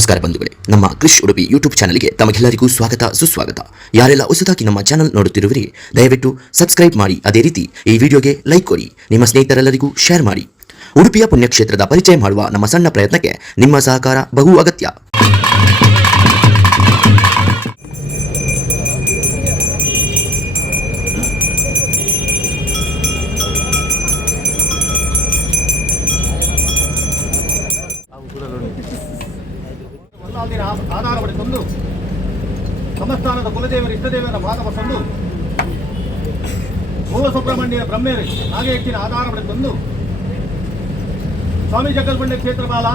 ನಮಸ್ಕಾರ ಬಂಧುಗಳೇ, ನಮ್ಮ ಕ್ರಿಶ್ ಉಡುಪಿ ಯೂಟ್ಯೂಬ್ ಚಾನಲ್ಗೆ ತಮಗೆಲ್ಲರಿಗೂ ಸ್ವಾಗತ ಸುಸ್ವಾಗತ. ಯಾರೆಲ್ಲ ಹೊಸದಾಗಿ ನಮ್ಮ ಚಾನಲ್ ನೋಡುತ್ತಿರುವಿರಿ ದಯವಿಟ್ಟು ಸಬ್ಸ್ಕ್ರೈಬ್ ಮಾಡಿ, ಅದೇ ರೀತಿ ಈ ವಿಡಿಯೋಗೆ ಲೈಕ್ ಕೊಡಿ, ನಿಮ್ಮ ಸ್ನೇಹಿತರೆಲ್ಲರಿಗೂ ಶೇರ್ ಮಾಡಿ. ಉಡುಪಿಯ ಪುಣ್ಯಕ್ಷೇತ್ರದ ಪರಿಚಯ ಮಾಡುವ ನಮ್ಮ ಸಣ್ಣ ಪ್ರಯತ್ನಕ್ಕೆ ನಿಮ್ಮ ಸಹಕಾರ ಬಹು ಅಗತ್ಯ. ಆಧಾರಪಡಿಸಿಕೊಂಡು ಸಂಸ್ಥಾನದ ಕುಲದೇವರ ಇಷ್ಟದೇವರ ಭಾಗವಹಿಸಲು ಮೂಲ ಸುಬ್ರಹ್ಮಣ್ಯ ಬ್ರಹ್ಮೇರಿ ಹಾಗೆ ಹೆಚ್ಚಿನ ಆಧಾರಪಡಿಸಿಕೊಂಡು ಸ್ವಾಮಿ ಜಗಲ್ಬಂಡೆ ಕ್ಷೇತ್ರ ಬಾಲ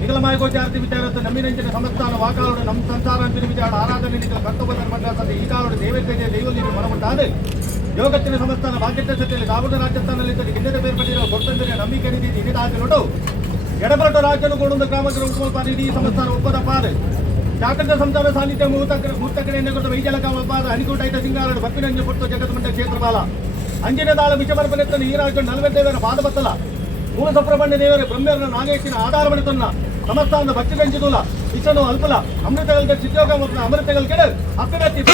ನಿಗಲಮಾಯ ಗೋಚಾರತಿ ವಿಚಾರ ನಮ್ಮಿನಂಚಿನ ಸಂಸ್ಥಾನ ವಾಕಾಲೋಡು ನಮ್ಮ ಸಂಸಾರ ಅಂಚಿನ ವಿಚಾರ ಆರಾಧನೆ ನಿಖಿಲ ಕರ್ತವ್ಯ ಧರ್ಮದ ಈಗಾಲೋಡು ದೇವತೆಗೆ ದೈವಲ್ಲಿ ಮನಮುಟ್ಟಾದೆ ಯೋಗತ್ತಿನ ಸಂಸ್ಥಾನ ಭಾಗ್ಯದ ಸತ್ಯದಲ್ಲಿ ದಾವೂದ ರಾಜಸ್ಥಾನದಲ್ಲಿ ಗಿನ್ನದ ಬೇರ್ಪಟ್ಟಿರುವ ಗೊತ್ತಂದಿನ ನಂಬಿಕೆ ನಿಧಿ ನಿಗದಾಗಿರೋಡು ಎಡಬರಟ ರಾಜ್ಯನು ಕೊಡುವ ಗ್ರಾಮಗಳ ಉಪಪಾದ ಇಡೀ ಸಂಸ್ಥಾನ ಒಪ್ಪದ ಪಾದ ಜಾಗೃತ ಸಂಸ್ಥಾನ ಸಾನ್ನಿಧ್ಯ ಮುಹೂರ್ತಕಡೆಯನ್ನು ಕೊಟ್ಟ ವೈಜಲ ಕಾಮಪಾದ ಅಣಿಕೂಟೈತ ಸಿಂಗಾರಡು ಬಪ್ಪಿನಂಜು ಕೊಟ್ಟು ಜಗತ್ಮಂಡ ಕ್ಷೇತ್ರ ಬಾಲ ಅಂಜಿನ ದಾಳ ವಿಷಬರ್ಪನೆತ್ತನ್ನು ಈ ರಾಜ್ಯ 40 ದೇವರ ಪಾದಬತ್ತಲ ಮೂಲ ಸುಬ್ರಹ್ಮಣ್ಯ ದೇವರ ಬ್ರಹ್ಮೇರನ ನಾಗೇಶಿನ ಆಧಾರಪಡಿತನ್ನ ಸಂಸ್ಥಾನದ ಭಕ್ತಿ ಗಂಜಿದೂಲ ವಿಷನು ಅಲ್ಪಲ ಅಮೃತಗಲ್ಗೆ ಸಿದ್ಯೋಗ ಮತ್ತು ಅಮೃತಗಲ್ ಕೆಡ ಅಕ್ಕಡತ್ತಿ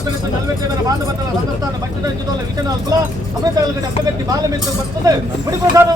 భర్తగతి నల్వెట్టేదర బాధపడ్డ సంస్థాన భక్తిదంచుల విచనాల్కుల అమృతగలిగిన అక్కగట్టి బాలమిత్ర పడుతుంది ముడి ప్రసాద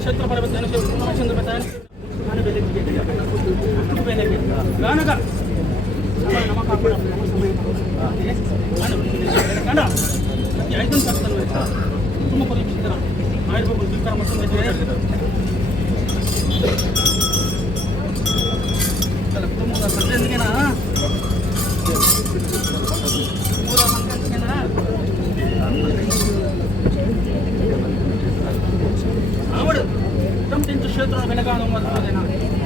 ಕ್ಷೇತ್ರ ಪರಬತ್ತೇನೆ ಚಂದ್ರ ಬತ್ತಾನೆ ನಾನು ಬೆಲೆ ಗಾನಗ ನಮ್ಮ ಕಾಪಾಡ ನಮ್ಮ ಸಮಯ ನಾನು ಕಂಡ ಈ ಐದನ್ನು ಕರ್ತನ ತುಂಬ ಪರೀಕ್ಷಿತರ ಆಯುರ್ವೇದ ಸ್ವೀಕಾರ ಮಾಡ್ಕೊಂಡು ಕುಟುಂಬದ ಸಂತೆಂದಿಗೆನಾ ఆవిడ ప్రపంచ క్షేత్రం వెనకాల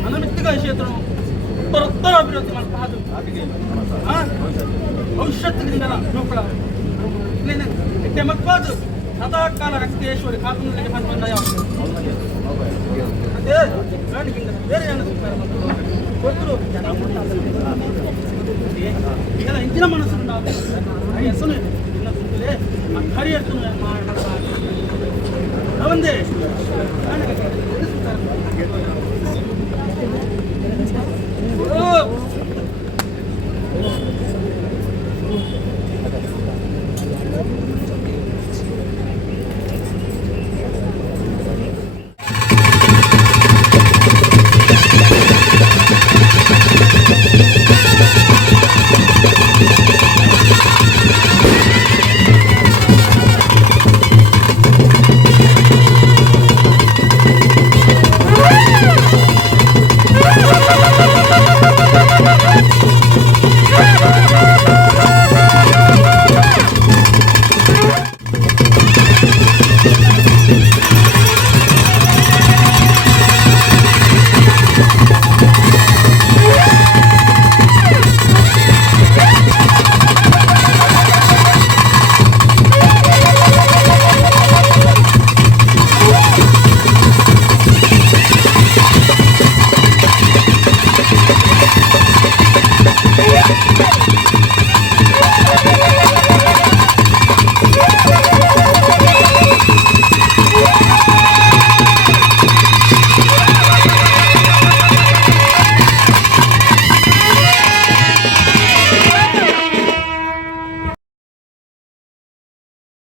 అనమిత్తిగా క్షేత్రం ఉత్తరోత్తర అభివృద్ధి మన కాదు భవిష్యత్తు లోపల మక్బాదు సదాకాల రక్తేశ్వరి కాకుండా పనిపొందాయా అదే వేరే కొడుకులు ఇలా ఇంచిన మనసు ఉండాలి అసలు హరి ఎత్తున అవందే